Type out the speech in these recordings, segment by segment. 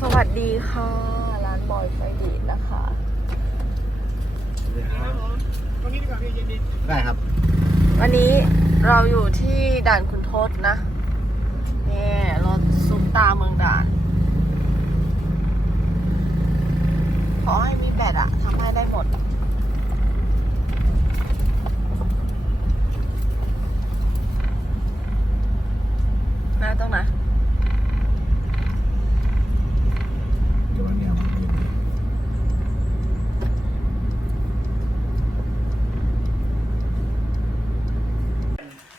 สวัสดีค่ะ ร้านบอยไฟดีดนะคะวันนี้ดีกว่าพี่เย็นดีได้ครับ วันนี้เราอยู่ที่ด่านคุณทศนะนี่รถซุปตาเมืองด่าน ขอให้มีแบตอะทำให้ได้หมดนะตรงไหนเดี๋ยวมันเนี่ยมันมี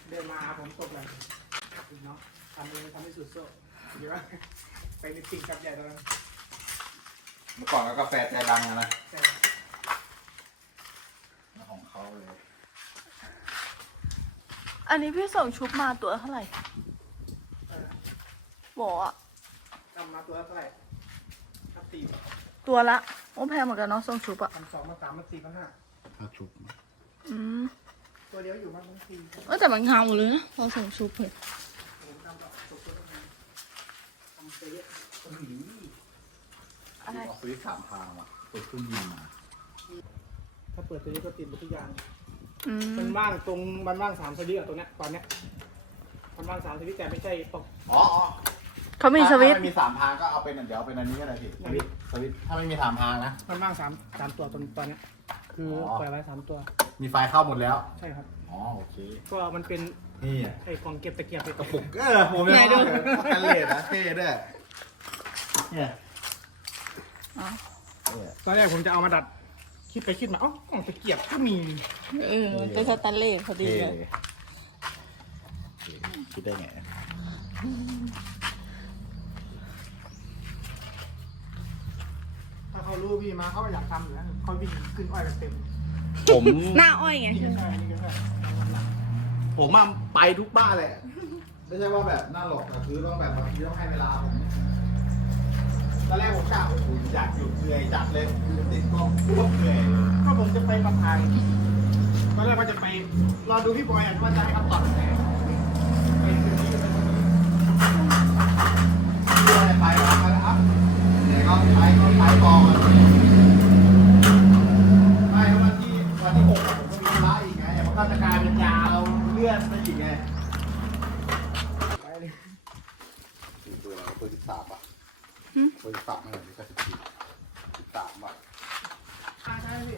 เดินมาหาผมตกเลยเนาะทำเองทำให้สุดโซ่ เดี๋ยวไปในสิ่งกับใหญ่ตอนนั้นเมื่อก่อนก็กาแฟใจดังอะนะแต่ของเขาเลยอันนี้พี่ส่งชุบมาตัวเท่าไหร่เออบอกอะทำมาตัวละเท่าไหร่ครับสี่ตัวละโอ้แพงเหมือนกันเนาะส่งชุบอะพันสองมาสามมาสี่พันห้าถ้าชุบอืมตัวเดียวอยู่มาทั้งสี่เออแต่มันงามหมดเลยนะพอส่งชุบเลย ผมทำแบบตกตัวละพันทำไปเย อะอะไรออกซื้อสามทางว่ะเปิดเครื่องบินมา ถ้าเปิดตัวนี้ก็ติดหมดทุกอย่าง อืมมันว่างตรงมันว่างสามสวิตช์อะตรงเนี้ยตอนเนี้ยมันว่างสามสวิตช์แต่ไม่ใช่ตกอ๋ออ๋อเขามีสวิตช์ถ้าไม่มีสามทางก็เอาเป็นอันเดี๋ยวเอาเป็นอันนี้ก็ได้พี่สวิตช์สวิตช์ถ้าไม่มีสามทางนะ มันว่างสามสามตัวตอนตอนเนี้ยคือออ ปล่อยไว้สามตัว มีไฟเข้าหมดแล้ว ใช่ครับ อ๋อโอเค ก็มันเป็น นี่อะไอ้กล่องเก็บตะเกียบไปกระปุกเออผมไม่รู้กันเลดนะเท่ด้วยเนี่ยอ๋อเนี่ยตอนแรกผมจะเอามาดัด คิดไปคิดมาเอ้ากล่องตะเกียบก็มีเออเป็นสแตนเลสพอดีเท่เลยเลยคิดได้ไงถ้าเขารู้พี่มาเขาก็อยากทำอยู่แล้วเขาวิ่งขึ้นอ้อยกันเต็มผมหน้าอ้อยไง นี่ก็ใช่นี่ก็ใช่ ผมอะไปทุกบ้านแหละ ไม่ใช่ว่าแบบน่าหลอกแต่คือต้องแบบบางทีต้องให้เวลาผมตอนแรกผมกะโอ้โหอยากหยุดเหนื่อยจัดเลยติดกล้องพวกเหนื่อยก็ผมจะไปประทายตอนแรกว่าจะไปรอดูพี่บอยอะว่าจะให้เขาตัดแต่ไปคืนนี้ไปคืนนี้เพื่อให้ไปแล้วไปแล้วครับเดี๋ยวก็ไปก็ไปกองกันไม่แล้ววันที่วันที่หกอะผมก็มีธุระอีกไงมันก็จะกลายเป็นยาวเลื่ อนไปอีกไงไปเลยเบอร์เราเบอร์สิบสามป่ะเบอร์สิบสามไม่เหรอนี่ก็สิบสี่สิบสามป่ะอ่าใช่พี่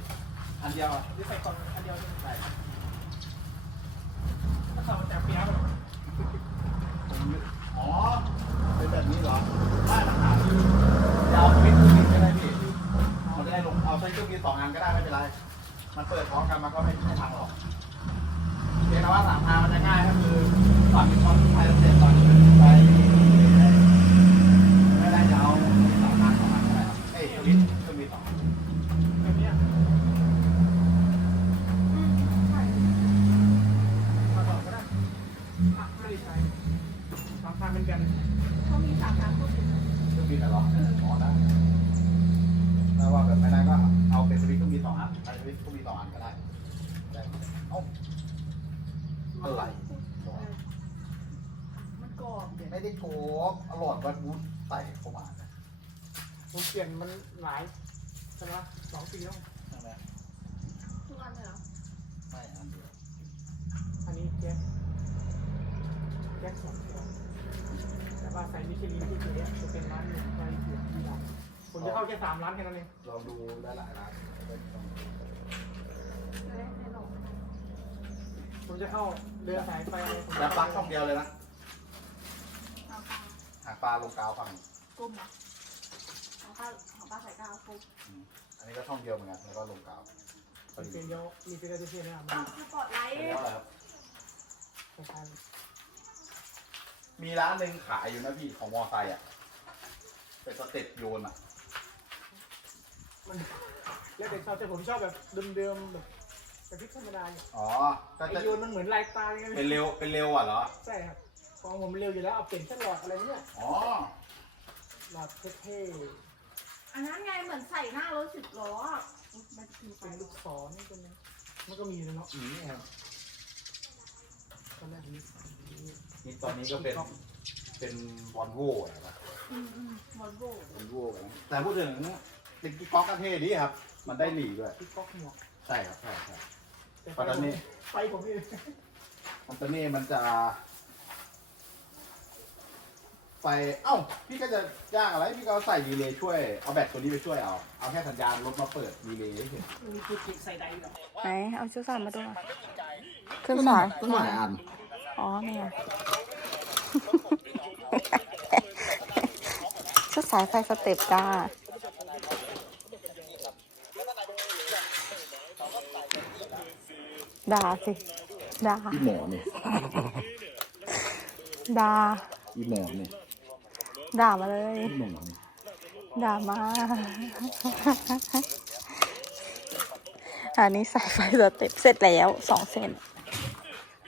อันเดียวอะหรือใส่กล่องอันเดียวใส่ถ้าเขามาจากเปียกอ๋อเป็นแบบนี้เหรอได้ราคาคือจะเอาสวิตช์เครื่องบินก็ได้พี่เอาได้ลงเอาใช้เครื่องบินสองอันก็ได้ไม่เป็นไร มันเปิดพร้อมกันมันก็ไม่ไม่พังหรอกเพียงแต่ว่าสามทางมันจะง่ายก็คือก่อนมีความไทยเสร็จตอนนี้ไปไม่ได้จะเอาสามทางสองอันก็ได้ครับเอ้ยสวิตช์เครื่องบินสองอันแบบเนี้ยมาต่อก็ได้อะไม่ได้ใช้สามพันเป็นกันเขามีสามทางพูดถึงเครื่องบินเหรออ๋อได้แล้วว่าแบบไม่ได้ก็เอาเป็นสวิตช์เครื่องบินสองอันใช้สวิตช์เครื่องบินสองอันก็ได้ได้เอ้า อะไร มันกรอบเดี๋ยวไม่ได้โกบอร่อยวัดวุ้นใส่เข้ามาเนี่ยผมเปลี่ยนมันหลายใช่ไหมสองปีแล้ว ใช่ไหมทุกอันเลยเหรอไม่อันเดียวอันนี้แก๊สแก๊สสองตัวแต่ว่าใส่มิชลินที่เฉยๆจะเป็นร้านหนึ่งในเสียที่ร้านผมจะเข้าแค่สามร้านแค่นั้นเองลองดูหลายๆร้าน จะได้ไม่หลง ผมจะเข้าเรือสายไฟอะไรผมแต่ปลั๊กช่องเดียวเลยนะเอาปลาหากปลาลงกาวฝั่งกุ้มเหรอเอาปลาเอาปลาใส่กาวกุ้มอันนี้ก็ช่องเดียวเหมือนกันแล้วก็ลงกาวพอมันดีเป็นเดียวมีเป็นกระเทียมนะครับอ้าวสปอตไลท์แล้วอะไรครับคล้ายมีร้านหนึ่งขายอยู่นะพี่ของมอไซค์อะเป็นสเต็ปโยนอะๆมันแล้วแต่ชอบแต่ผมชอบแบบเดิมๆแบบ แบบพริกธรรมดาเนี่ยอ๋อก็ไอจะโยนมันเหมือนลายตาไงเป็นเร็วเป็นเร็วอะเหรอ ใช่ครับของผมเร็วอยู่แล้วเอาเปลี่ยนแค่หลอดอะไรเนี่ยอ๋อ หลอดเท่อันนั้นไงเหมือนใส่หน้ารถสิบล้ออะมันกินๆไปเป็นลูกศรนี่เป็นมันก็มีนะเนาะอืมครับตอนแรกนี้นี่ตอนนี้ก็เป็นเป็นวอลโว่อะนะวอลโวมันโว้กันแต่พูดถึงเป็นกิ๊กก๊อกก็เท่ดีครับ มันได้หลีด้วยที่ก๊อกหมวกใช่ครับใช่ใช่แต่ ปัตตานีไฟผมนี่มันตัวนี้มันจะไฟเอ้า พี่ก็จะย่างอะไร พี่ก็เอาใส่รีเลย์ช่วย เอาแบตตัวนี้ไปช่วยเอา เอาแค่สัญญาณรถมาเปิดรีเลย์เฉยมีจุดจิกใส่ใดเหรอไหนเอาชุดสายมาดูหน่อยเครื่องสายต้นหลายอัน อ๋อนี่ไงชุดสายไฟสเต็ปจ้า ด่าสิด่าอีหมอนี่ด่าอีหมอนี่ด่ามาเลยอีหมอนี่ด่ามาอันนี้สายไฟสเต็ปเสร็จแล้วสองเส้น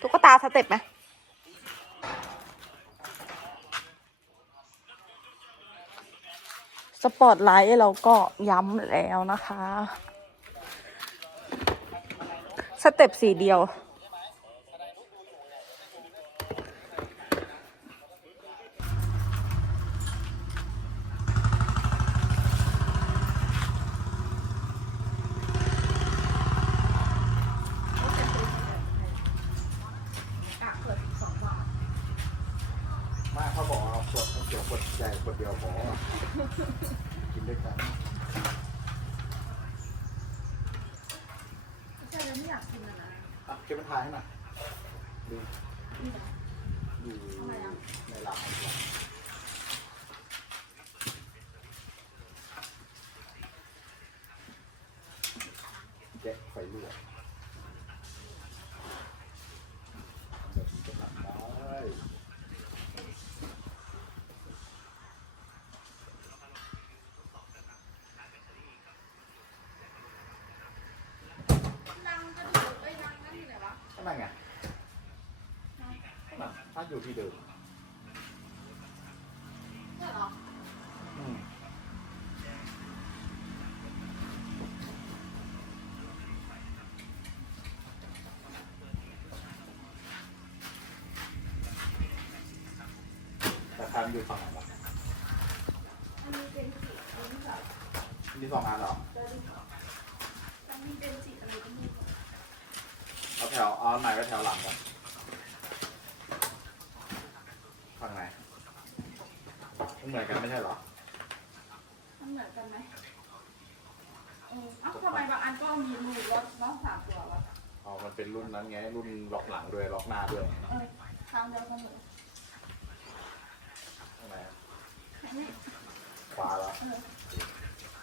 ตุ๊กตาสเต็ปไหมสปอตไลท์เราก็ย้ำแล้วนะคะ สเต็ปสีเดียว ไมาเขาบอกเอาขวดเอาเกี่ยวขวดใหญ่ขวดเดียวพอกินด้วยกัน อะเก็บมันทายให้หน่อยดูดูในร้านดีกว่าแกะไฟลวกแบบนี้ก็ทำได้ ทำไมไงน่ะถ้าอยู่ที่เดิมอืมแต่คันอยู่ฝั่งไหนวะมีสองอันเหรอเอาแถวเอาไหนก็แถวหลังกันฝั่งไหนมันเหมือนกันไม่ใช่เหรอ มันเหมือนกันไหมเออเอ้าทำไมบางอันก็มีมือรถน้องสามตัววะอ๋อ มันเป็นรุ่นนั้นไง รุ่นล็อกหลังด้วยล็อกหน้าด้วยเออทางเดียวกันเลยข้างในนี่ขวาแล้ว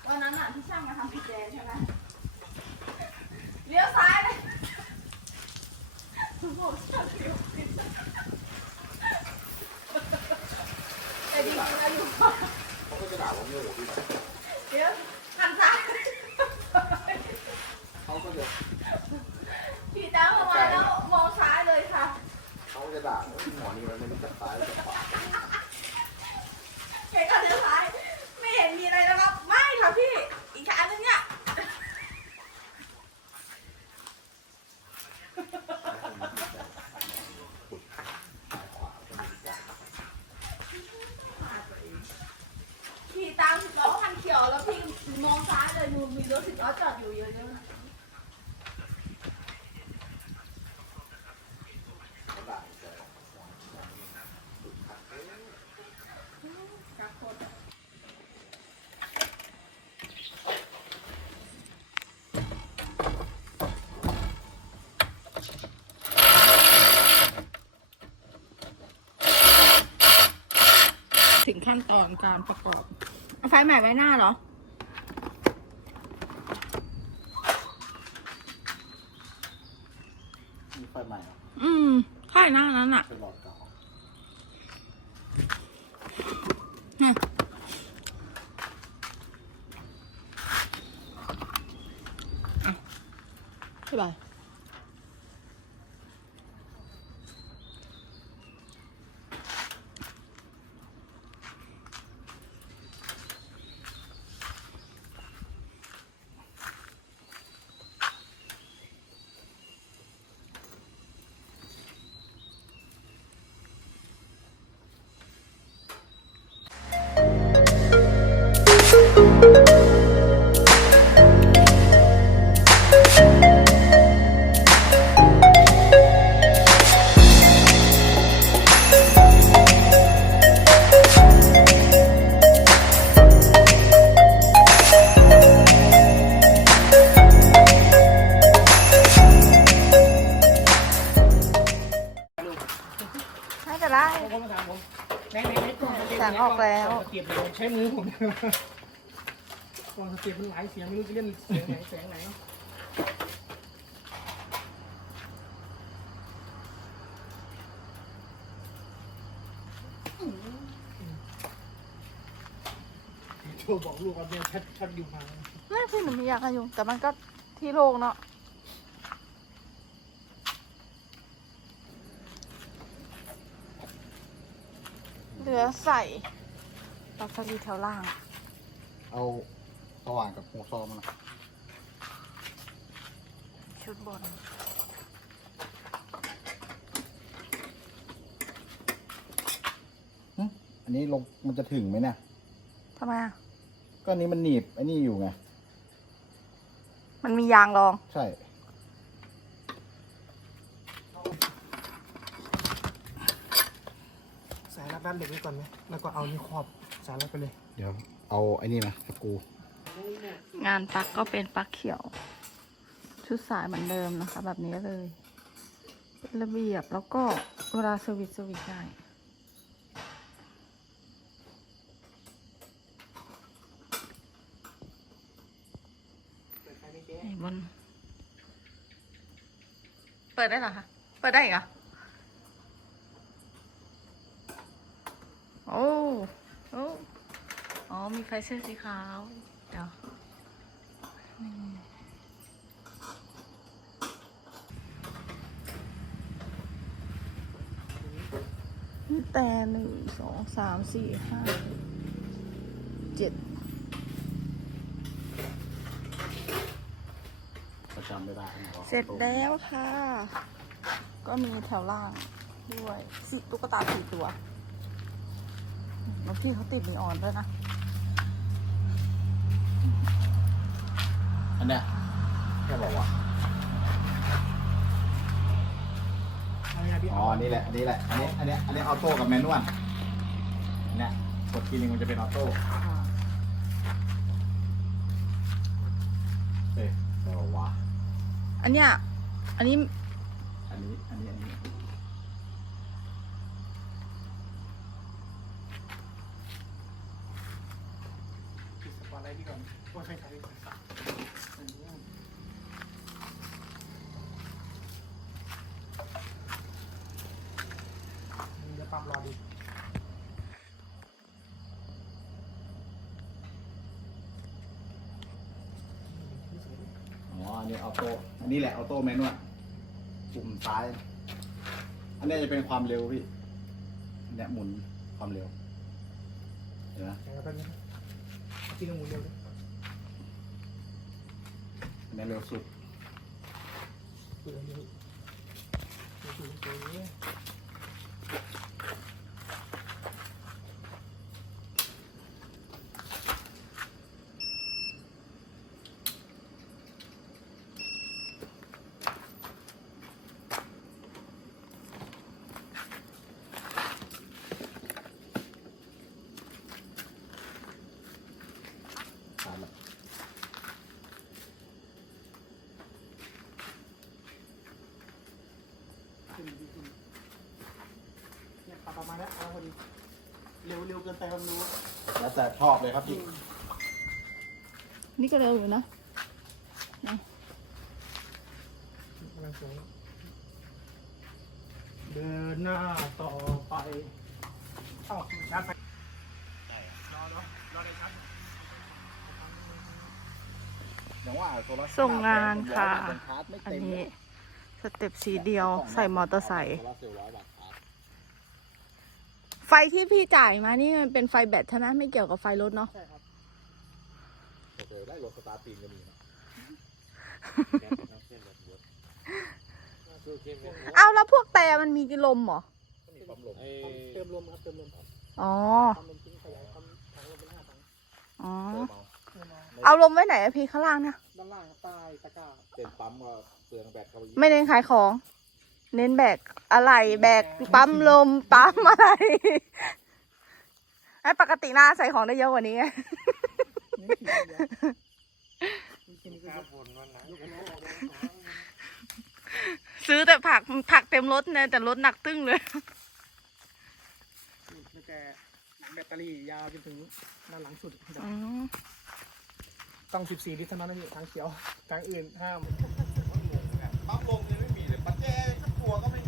วันนั้นอะที่ช่างมาทำพี่แจใช่ไหมเลี้ยวซ้ายเลยโอ้โหช่างเลี้ยวผิดแต่จริงๆแล้วอยู่ขวา เขาก็จะด่าว่าโง่พี่นะ เลี้ยวหันซ้าย เขาก็จะ พี่จ้าออกมาแล้วมองซ้ายเลยค่ะ เขาก็จะด่าว่าหมอนี่มันไม่รู้จักซ้ายรู้จักขวา แกก็เลี้ยวซ้าย ไม่เห็นมีอะไรนะครับ ไม่ค่ะพี่ อีกอันนึงเนี่ย ขี่ตามสิบล้อคันเขียวแล้วพี่มองซ้ายเลยมือมี รถสิบล้อจอดอยู่เยอะๆนะถึงขั้นตอนการประกอบเอาไฟใหม่ไว้หน้าเหรอ 对吧。 ก่องสเต็ปมันหลายเสียงไม่รู้จะเล่นเสียงไหนแสงไหนเนาะโทรบอกลูกว่าเนี่ยชัดชัดอยู่มาไม่พี่หนูไม่อยากให้ยุงแต่มันก็ที่โล่งเนาะเหลือใส่ ปัสลีแถวล่าง เอาสว่านกับหัวซอมันนะชุดบนอันนี้ลงมันจะถึงไหมเนี่ย ทำไมอะก็อันนี้มันหนีบไอ้นี่อยู่ไง มันมียางรอง ใช่ สายรัดด้านเหล็กไว้ก่อนไหมแล้วก็เอานี่ครอบ สายรัดไปเลย เดี๋ยวเอาไอ้นี่นะตะกู งานปักก็เป็นปักเขียว ชุดสายเหมือนเดิมนะคะ แบบนี้เลยเป็นระเบียบแล้วก็เวลาสวิตช์สวิตช์ได้เปิดไฟไม่แก้ไหนบนเปิดได้เหรอคะ เปิดได้อีกเหรอ โอ้ โอ้อ๋อ มีไฟเสื้อสีขาว เดี๋ยวนี่นี่แต่หนึ่งสองสามสี่ห้าเจ็ดประจำไม่ได้นะเสร็จแล้วค่ะ ก็มีแถวล่างด้วยสิตุ๊กตาสี่ตัว แล้วพี่เขาติดนีออนด้วยนะอันเนี้ยแค่บอกว่าเอาไงพี่อ๋ออันนี่แหละอันนี้แหละ อันนี้ อันนี้ อันนี้ออโต้กับแมนนวลเนี่ยกดทีนึงมันจะเป็นออโต้เอ๊ะแต่ว่าอันเนี้ย อันนี้ อันนี้ อันนี้ อันนี้ ปิดสปอตไล ท์พี่ก่อนว่าใครใช้เดี๋ยวปรับรอดีอ๋ออันนี้ออโต้ อันนี้แหละออโต้แมนนวลปุ่มซ้าย อันนี้จะเป็นความเร็วพี่เนี่ยหมุนความเร็ว เห็นไหมเดี๋ยวแป๊บนึงเอาที่ลงหมุนเร็วเลย อันนี้เร็วสุด เร็วเร็วเร็วเร็วเร็ว ตามละ ขึ้นดีขึ้น เนี่ยปรับประมาณแล้วเอาพอดีเร็วเร็วเกินไปมันรู้แล้วแต่ชอบเลยครับพี่นี่ก็เร็วอยู่นะกำลังสวยเดินหน้าต่อไปเอ้าชาร์จไฟรอเนาะรอได้ครับอย่างว่าโซลาร์ส่งงานค่ะมันชาร์จไม่อันเต็มนี้เลย สเต็ปสีเดียวใส่มอเตอร์ไซค์โซลาร์เซลล์ร้อยวัตต์ชาร์จไฟที่พี่จ่ายมานี่มันเป็นไฟแบตใช่ไหมไม่เกี่ยวกับไฟรถเนาะใช่ครับโอเคได้รถสตาร์ทตีนก็มีนะเอาแล้วพวกแต่มันมีกิลมเหรอก็มีปั๊มลมเติมลมครับเติมลมอ๋อทำลมทิ้งขยายความถังลมเป็นห้าถังอ๋อ เติมเอาเออเอาลมไว้ไหนอะพี่ข้างล่างเนี่ยด้านล่างใต้ตะกร้าเต็มปั๊มก็เปลืองแบตเขาอีกไม่เน้นขายของ เน้นแบกอะไรแบกปั๊มลมปั๊มอะไรไอ้ปกติหน้าใส่ของได้เยอะกว่านี้ไงนี่ขีดเดียวนี่ขีดก็จะนวันไหนซื้อแต่ผักผักเต็มรถเนี่ยแต่รถหนักตึ้งเลยนี่แกแบตเตอรี่ยาวจนถึงด้านหลังสุด อืม ต้อง 14 ลิตรเท่านั้นนะพี่ทางเขียวทางอื่นห้ามปั๊มลมยังไม่มีเลยปัจเจกตัวก็ไม่